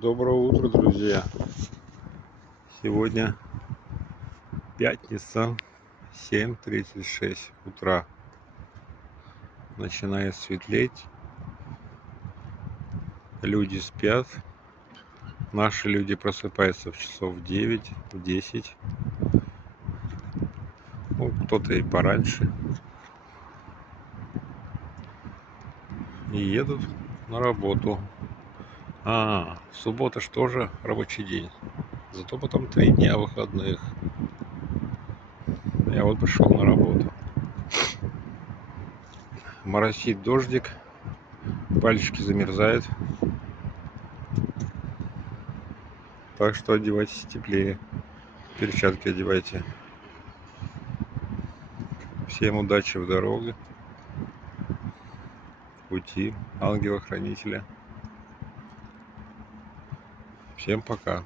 Доброе утро, друзья! Сегодня пятница, 7:36 утра. Начинает светлеть. Люди спят. Наши люди просыпаются в часов 9, в 10. Ну, кто-то и пораньше. И едут на работу. Суббота ж тоже рабочий день. Зато потом 3 дня выходных. Я вот пришел на работу. Моросит дождик. Пальчики замерзают. Так что одевайтесь теплее. Перчатки одевайте. Всем удачи в дороге. В пути. Ангела-хранителя. Всем пока.